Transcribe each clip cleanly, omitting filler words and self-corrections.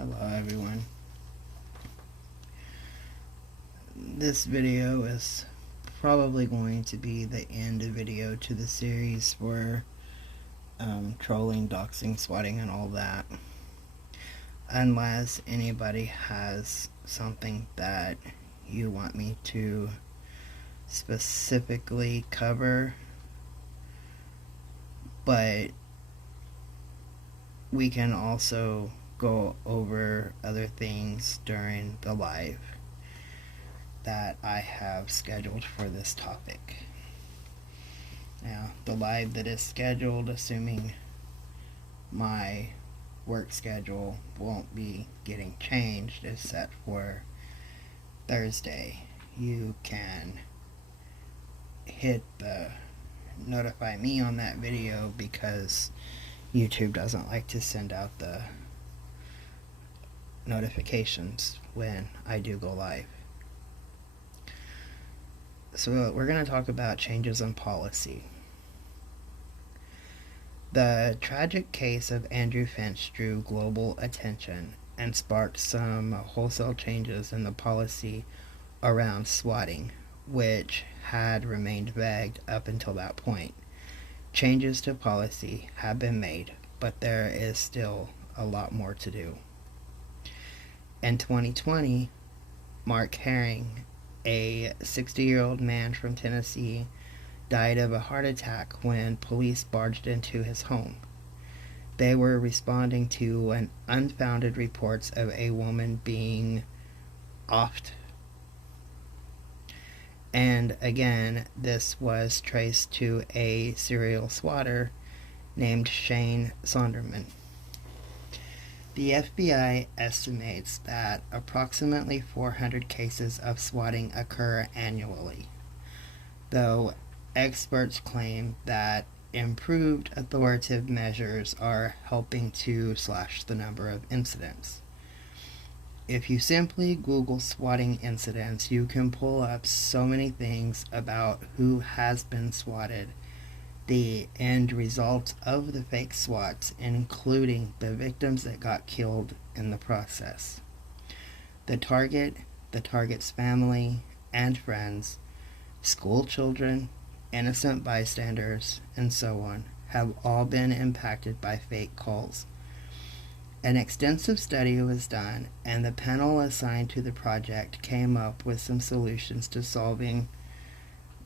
Hello everyone. This video is probably going to be the end video to the series for trolling, doxing, swatting, and all that. Unless anybody has something that you want me to specifically cover, but we can also go over other things during the live that I have scheduled for this topic. Now, the live that is scheduled, assuming my work schedule won't be getting changed, is set for Thursday. You can hit the notify me on that video because YouTube doesn't like to send out the notifications when I do go live. So we're going to talk about changes in policy. The tragic case of Andrew Finch drew global attention and sparked some wholesale changes in the policy around swatting, which had remained vague up until that point. Changes to policy have been made, but there is still a lot more to do. In 2020, Mark Herring, a 60-year-old man from Tennessee, died of a heart attack when police barged into his home. They were responding to an unfounded reports of a woman being offed. And again, this was traced to a serial swatter named Shane Sonderman. The FBI estimates that approximately 400 cases of swatting occur annually, though experts claim that improved authoritative measures are helping to slash the number of incidents. If you simply Google swatting incidents, you can pull up so many things about who has been swatted, the end result of the fake swats, including the victims that got killed in the process. The target's family and friends, school children, innocent bystanders, and so on, have all been impacted by fake calls. An extensive study was done, and the panel assigned to the project came up with some solutions to solving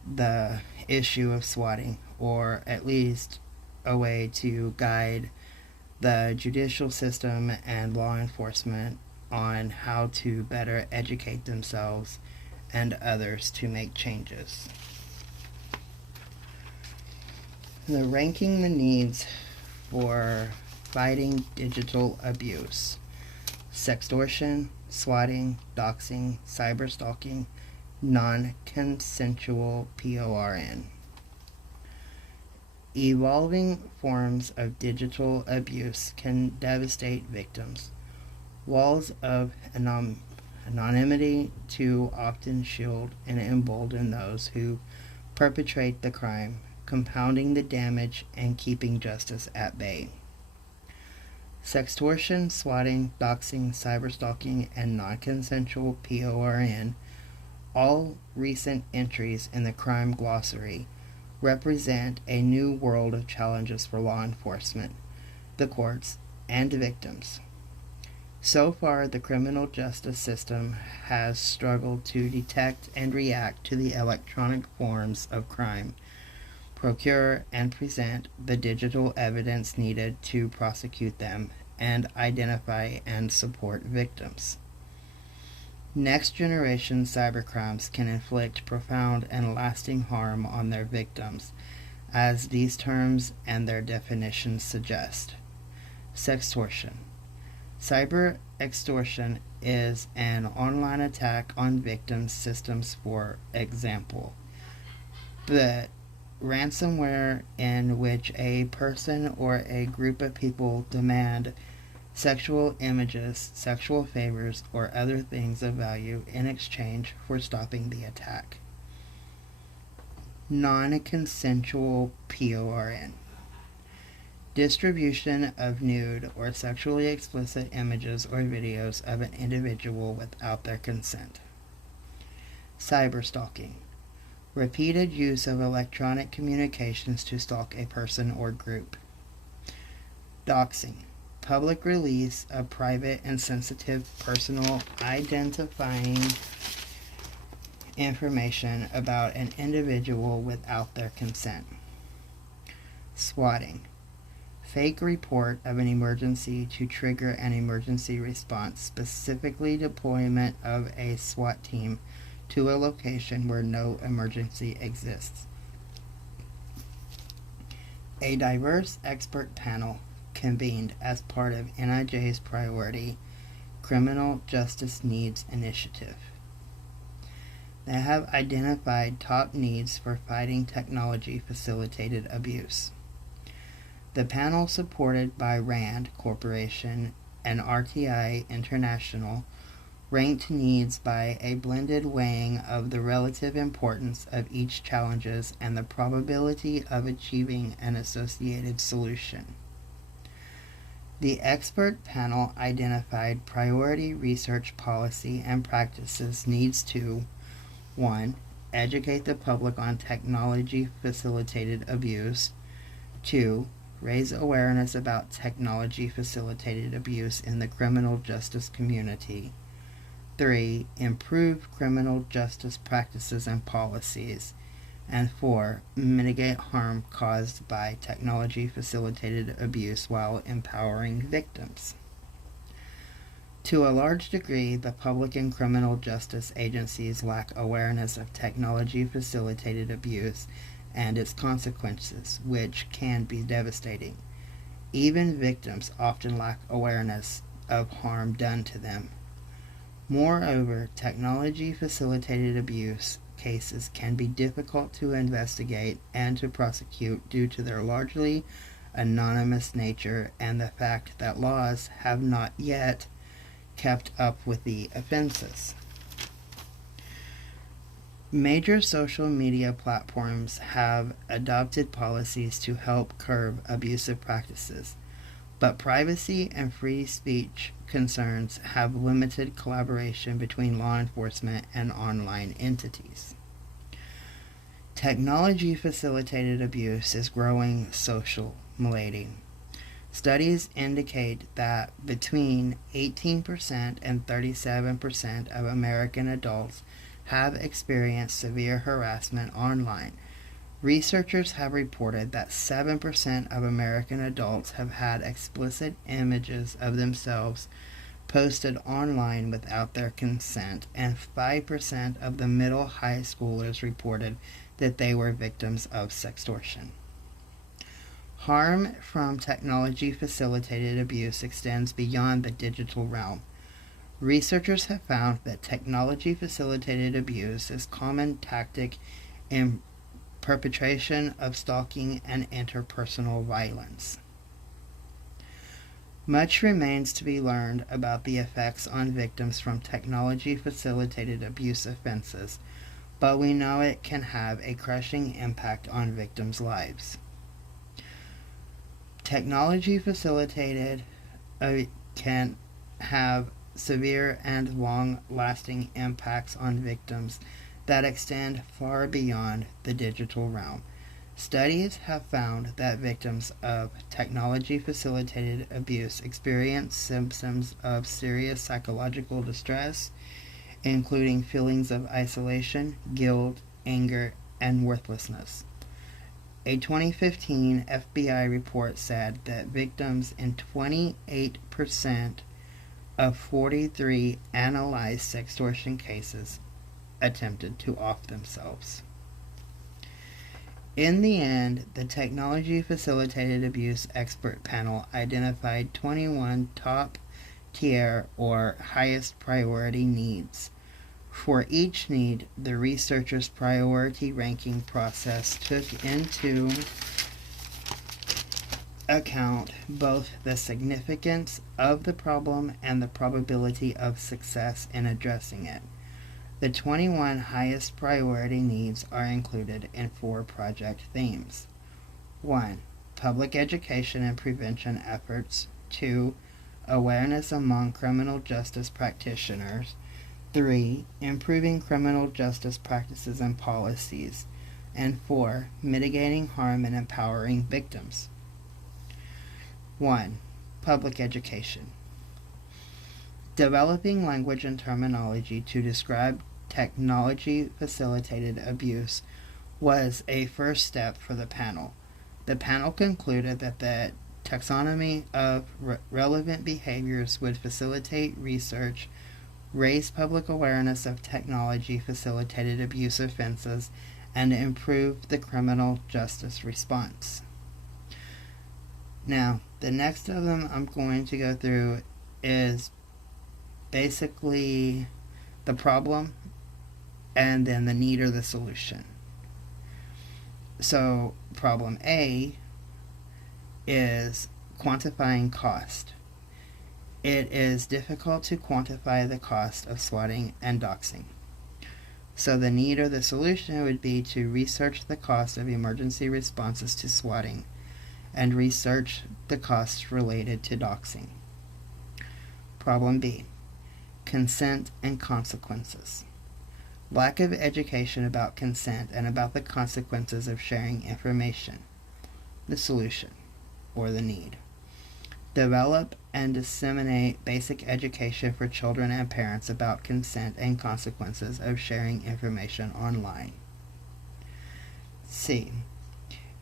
the issue of swatting, or at least a way to guide the judicial system and law enforcement on how to better educate themselves and others to make changes. The ranking the needs for fighting digital abuse: sextortion, swatting, doxing, cyberstalking, non-consensual PORN. Evolving forms of digital abuse can devastate victims. Walls of anonymity too often shield and embolden those who perpetrate the crime, compounding the damage and keeping justice at bay. Sextortion, swatting, doxing, cyberstalking, and non-consensual PORN, all recent entries in the crime glossary, represent a new world of challenges for law enforcement, the courts, and victims. So far, the criminal justice system has struggled to detect and react to the electronic forms of crime, procure and present the digital evidence needed to prosecute them, and identify and support victims. Next-generation cybercrimes can inflict profound and lasting harm on their victims, as these terms and their definitions suggest. Sextortion. Cyber extortion is an online attack on victims' systems, for example. The ransomware in which a person or a group of people demand sexual images, sexual favors, or other things of value in exchange for stopping the attack. Non-consensual PORN. distribution of nude or sexually explicit images or videos of an individual without their consent. Cyberstalking, repeated use of electronic communications to stalk a person or group. Doxing, public release of private and sensitive personal identifying information about an individual without their consent. Swatting, fake report of an emergency to trigger an emergency response, specifically deployment of a SWAT team to a location where no emergency exists. A diverse expert panel convened as part of NIJ's Priority Criminal Justice Needs Initiative. They have identified top needs for fighting technology-facilitated abuse. The panel, supported by RAND Corporation and RTI International, ranked needs by a blended weighing of the relative importance of each challenges and the probability of achieving an associated solution. The expert panel identified priority research policy and practices needs to 1. Educate the public on technology-facilitated abuse. 2. Raise awareness about technology-facilitated abuse in the criminal justice community. 3. Improve criminal justice practices and policies. And 4. Mitigate harm caused by technology-facilitated abuse while empowering victims. To a large degree, the public and criminal justice agencies lack awareness of technology-facilitated abuse and its consequences, which can be devastating. Even victims often lack awareness of harm done to them. Moreover, technology-facilitated abuse cases can be difficult to investigate and to prosecute due to their largely anonymous nature and the fact that laws have not yet kept up with the offenses. Major social media platforms have adopted policies to help curb abusive practices, but privacy and free speech concerns have limited collaboration between law enforcement and online entities. Technology-facilitated abuse is growing social malady. Studies indicate that between 18% and 37% of American adults have experienced severe harassment online. Researchers have reported that 7% of American adults have had explicit images of themselves posted online without their consent, and 5% of the middle high schoolers reported that they were victims of sextortion. Harm from technology-facilitated abuse extends beyond the digital realm. Researchers have found that technology-facilitated abuse is a common tactic in perpetration of stalking and interpersonal violence. Much remains to be learned about the effects on victims from technology-facilitated abuse offenses, but we know it can have a crushing impact on victims' lives. Technology-facilitated can have severe and long-lasting impacts on victims that extend far beyond the digital realm. Studies have found that victims of technology-facilitated abuse experience symptoms of serious psychological distress, including feelings of isolation, guilt, anger, and worthlessness. A 2015 FBI report said that victims in 28% of 43 analyzed sextortion cases attempted to off themselves. In the end, the technology-facilitated abuse expert panel identified 21 top-tier or highest priority needs. For each need, the researchers' priority ranking process took into account both the significance of the problem and the probability of success in addressing it. The 21 highest priority needs are included in 4 project themes. 1. public education and prevention efforts. 2. Awareness among criminal justice practitioners. 3. Improving criminal justice practices and policies. And 4. Mitigating harm and empowering victims. 1. Public education. Developing language and terminology to describe technology-facilitated abuse was a first step for the panel. The panel concluded that the taxonomy of relevant behaviors would facilitate research, raise public awareness of technology-facilitated abuse offenses, and improve the criminal justice response. Now, the next of them I'm going to go through is basically the problem and then the need or the solution. So, problem A is quantifying cost. It is difficult to quantify the cost of swatting and doxing. So the need or the solution would be to research the cost of emergency responses to swatting and research the costs related to doxing. Problem B, consent and consequences. Lack of education about consent and about the consequences of sharing information. The solution, or the need. Develop and disseminate basic education for children and parents about consent and consequences of sharing information online. C.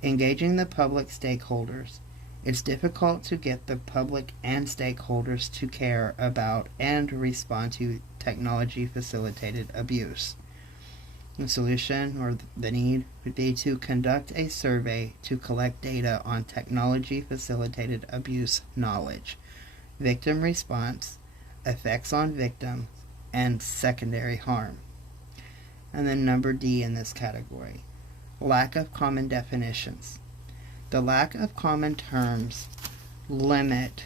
Engaging the public stakeholders. It's difficult to get the public and stakeholders to care about and respond to technology-facilitated abuse. The solution, or the need, would be to conduct a survey to collect data on technology-facilitated abuse knowledge, victim response, effects on victims, and secondary harm. And then number D in this category, lack of common definitions. The lack of common terms limit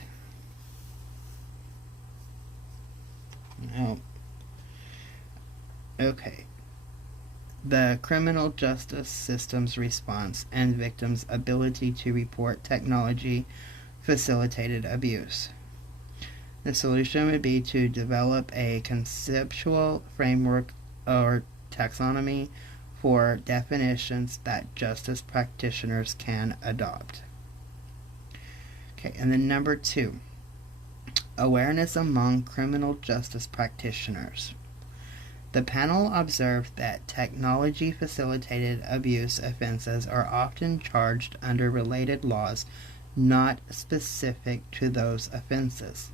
the criminal justice system's response and victims' ability to report technology-facilitated abuse. The solution would be to develop a conceptual framework or taxonomy for definitions that justice practitioners can adopt. Okay, and then number 2, awareness among criminal justice practitioners. The panel observed that technology-facilitated abuse offenses are often charged under related laws not specific to those offenses.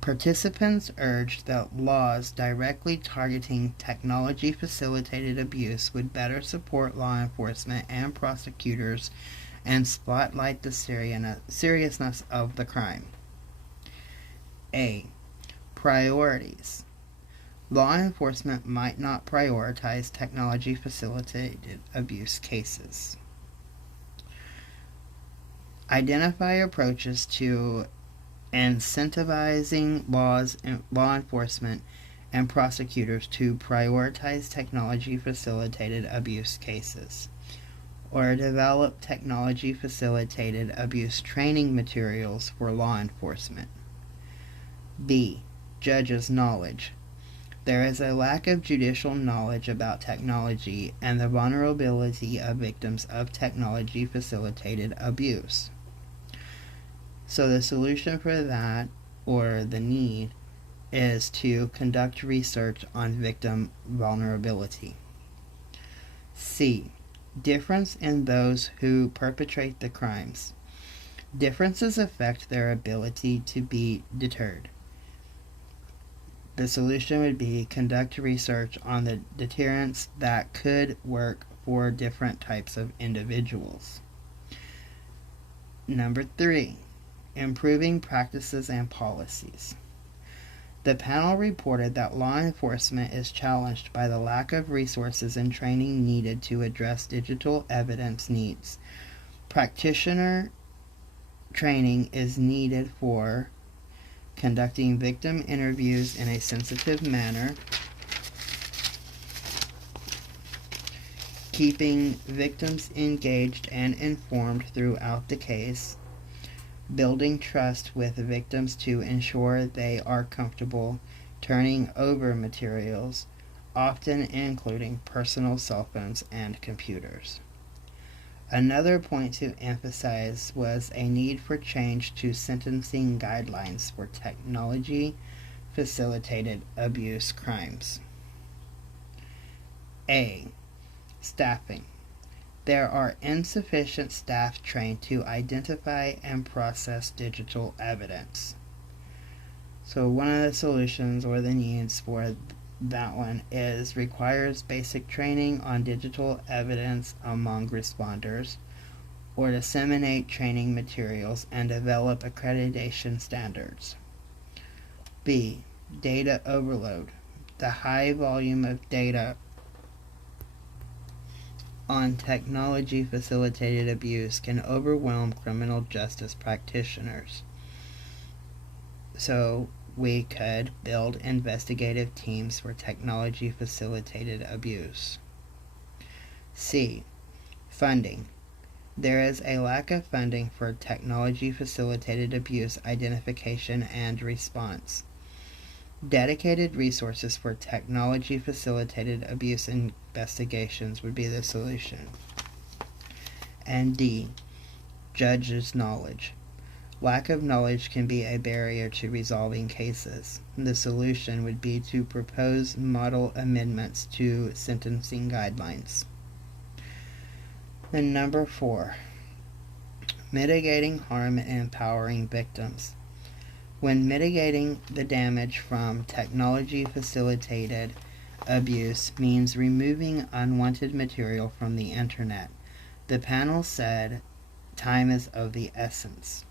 Participants urged that laws directly targeting technology-facilitated abuse would better support law enforcement and prosecutors and spotlight the seriousness of the crime. A. Priorities. Law enforcement might not prioritize technology-facilitated abuse cases. Identify approaches to incentivizing law enforcement and prosecutors to prioritize technology-facilitated abuse cases, or develop technology-facilitated abuse training materials for law enforcement. B. Judges' knowledge. There is a lack of judicial knowledge about technology and the vulnerability of victims of technology-facilitated abuse. So the solution for that, or the need, is to conduct research on victim vulnerability. C. Difference in those who perpetrate the crimes. Differences affect their ability to be deterred. The solution would be conduct research on the deterrents that could work for different types of individuals. Number 3, improving practices and policies. The panel reported that law enforcement is challenged by the lack of resources and training needed to address digital evidence needs. Practitioner training is needed for conducting victim interviews in a sensitive manner, keeping victims engaged and informed throughout the case, building trust with victims to ensure they are comfortable turning over materials, often including personal cell phones and computers. Another point to emphasize was a need for change to sentencing guidelines for technology-facilitated abuse crimes. A. Staffing. There are insufficient staff trained to identify and process digital evidence. So one of the solutions or the needs for that one requires basic training on digital evidence among responders, or disseminate training materials and develop accreditation standards. B. Data overload. The high volume of data on technology-facilitated abuse can overwhelm criminal justice practitioners. So we could build investigative teams for technology-facilitated abuse. C. Funding. There is a lack of funding for technology-facilitated abuse identification and response. Dedicated resources for technology-facilitated abuse investigations would be the solution. And D. Judges' knowledge. Lack of knowledge can be a barrier to resolving cases. The solution would be to propose model amendments to sentencing guidelines. And number 4, mitigating harm and empowering victims. When mitigating the damage from technology-facilitated abuse means removing unwanted material from the internet, the panel said time is of the essence.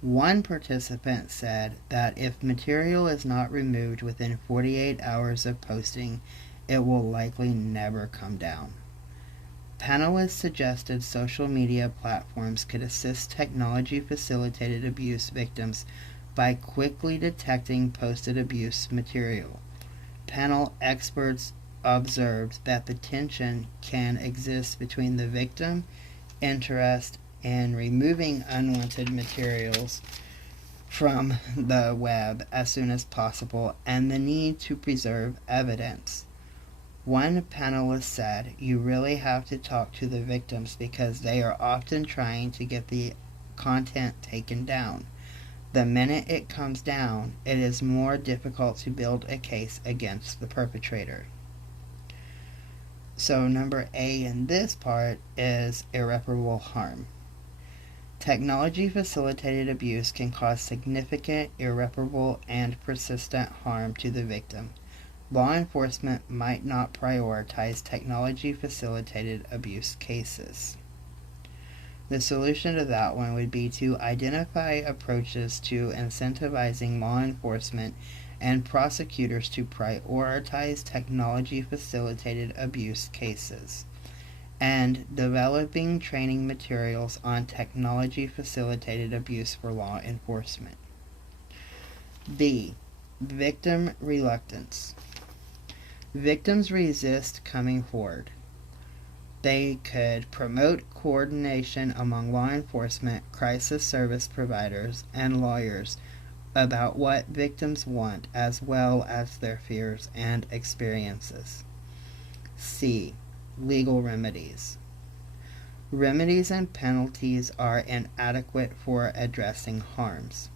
One participant said that if material is not removed within 48 hours of posting, it will likely never come down. Panelists suggested social media platforms could assist technology-facilitated abuse victims by quickly detecting posted abuse material. Panel experts observed that the tension can exist between the victim interest in removing unwanted materials from the web as soon as possible and the need to preserve evidence. One panelist said, "You really have to talk to the victims because they are often trying to get the content taken down. The minute it comes down, it is more difficult to build a case against the perpetrator." So number A in this part is irreparable harm. Technology-facilitated abuse can cause significant, irreparable, and persistent harm to the victim. Law enforcement might not prioritize technology-facilitated abuse cases. The solution to that one would be to identify approaches to incentivizing law enforcement and prosecutors to prioritize technology-facilitated abuse cases, and developing training materials on technology-facilitated abuse for law enforcement. B. Victim reluctance. Victims resist coming forward. They could promote coordination among law enforcement, crisis service providers, and lawyers about what victims want as well as their fears and experiences. C. Legal remedies. Remedies and penalties are inadequate for addressing harms.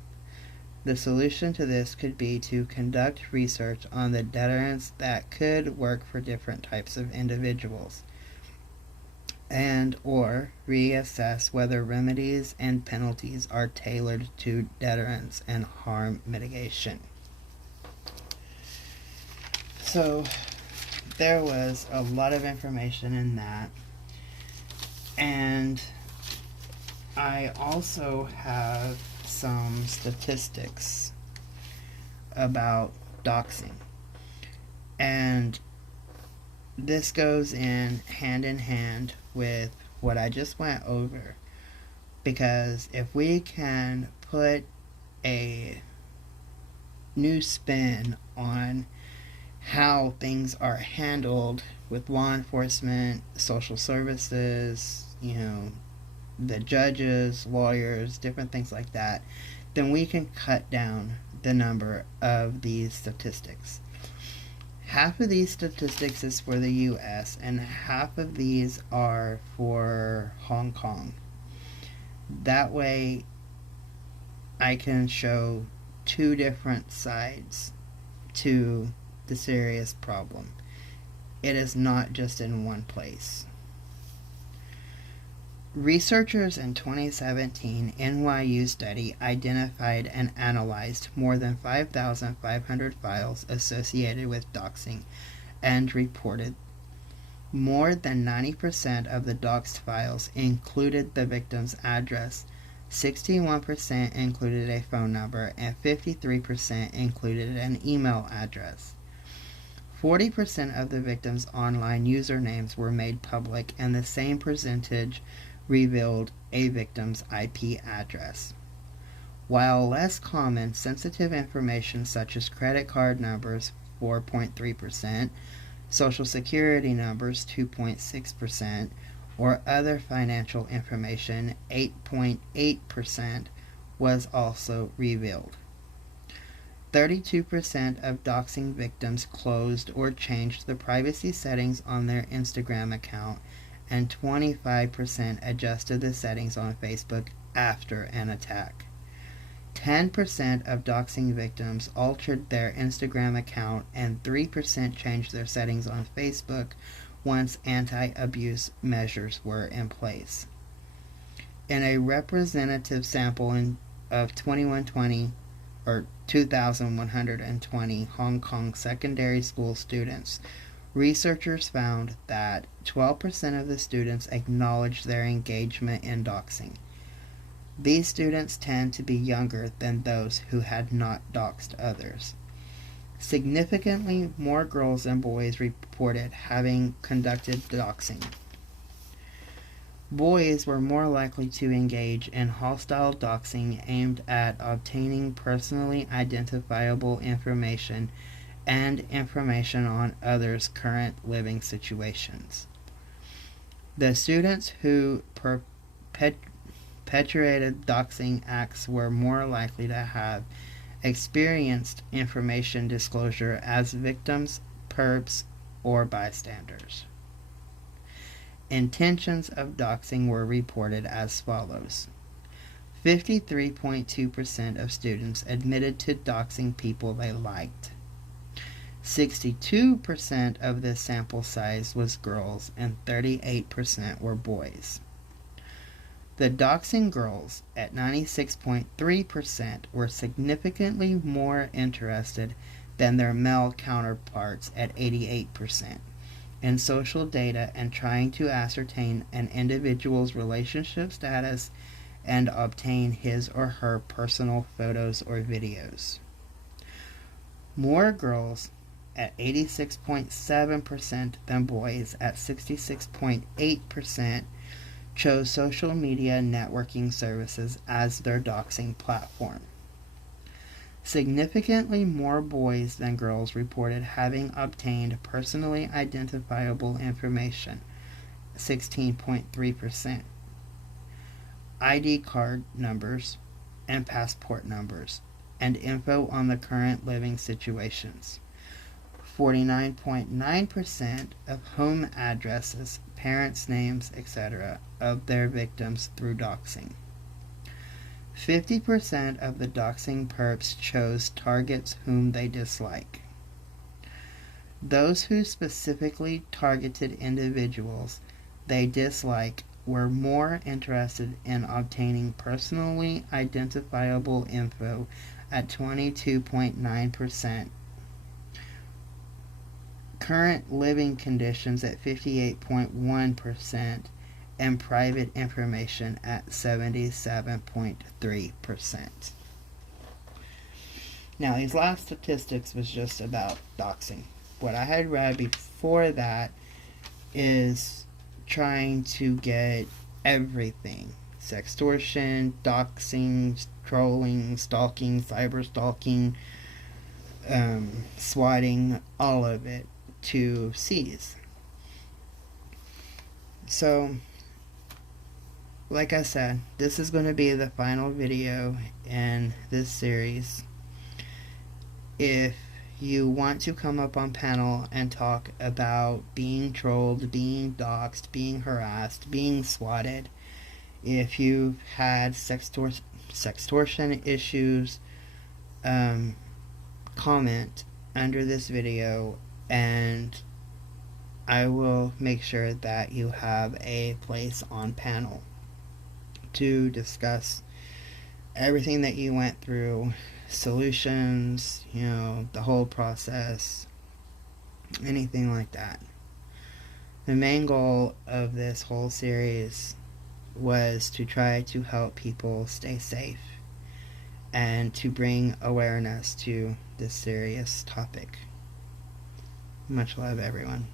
The solution to this could be to conduct research on the deterrents that could work for different types of individuals, and or reassess whether remedies and penalties are tailored to deterrence and harm mitigation. So there was a lot of information in that, and I also have some statistics about doxing, and this goes in hand with what I just went over, because if we can put a new spin on how things are handled with law enforcement, social services, the judges, lawyers, different things like that, then we can cut down the number of these statistics. Half of these statistics is for the US, and half of these are for Hong Kong. That way, I can show two different sides to the serious problem. It is not just in one place. Researchers in 2017 NYU study identified and analyzed more than 5,500 files associated with doxing and reported more than 90% of the doxed files included the victim's address, 61% included a phone number, and 53% included an email address. 40% of the victim's online usernames were made public, and the same percentage revealed a victim's IP address. While less common, sensitive information such as credit card numbers, 4.3%, social security numbers, 2.6%, or other financial information, 8.8%, was also revealed. 32% of doxing victims closed or changed the privacy settings on their Instagram account, and 25% adjusted the settings on Facebook after an attack. 10% of doxing victims altered their Instagram account, and 3% changed their settings on Facebook once anti-abuse measures were in place. In a representative sample of 2,120 Hong Kong secondary school students, researchers found that 12% of the students acknowledged their engagement in doxing. These students tend to be younger than those who had not doxed others. Significantly more girls than boys reported having conducted doxing. Boys were more likely to engage in hostile doxing aimed at obtaining personally identifiable information and information on others' current living situations. The students who perpetrated doxing acts were more likely to have experienced information disclosure as victims, perps, or bystanders. Intentions of doxing were reported as follows. 53.2% of students admitted to doxing people they liked. 62% of this sample size was girls, and 38% were boys. The doxing girls, at 96.3%, were significantly more interested than their male counterparts at 88% in social data and trying to ascertain an individual's relationship status and obtain his or her personal photos or videos. More girls at 86.7% than boys at 66.8% chose social media networking services as their doxing platform. Significantly more boys than girls reported having obtained personally identifiable information, 16.3%, ID card numbers and passport numbers, and info on the current living situations. 49.9% of home addresses, parents' names, etc. of their victims through doxing. 50% of the doxing perps chose targets whom they dislike. Those who specifically targeted individuals they dislike were more interested in obtaining personally identifiable info at 22.9%, current living conditions at 58.1%, and private information at 77.3%. Now, these last statistics was just about doxing. What I had read before that is trying to get everything. Sextortion, doxing, trolling, stalking, cyber stalking, swatting, all of it to cease. So, like I said, this is going to be the final video in this series. If you want to come up on panel and talk about being trolled, being doxed, being harassed, being swatted, if you've had sextortion issues, comment under this video and I will make sure that you have a place on panel to discuss everything that you went through, solutions, the whole process, anything like that. The main goal of this whole series was to try to help people stay safe and to bring awareness to this serious topic. Much love, everyone.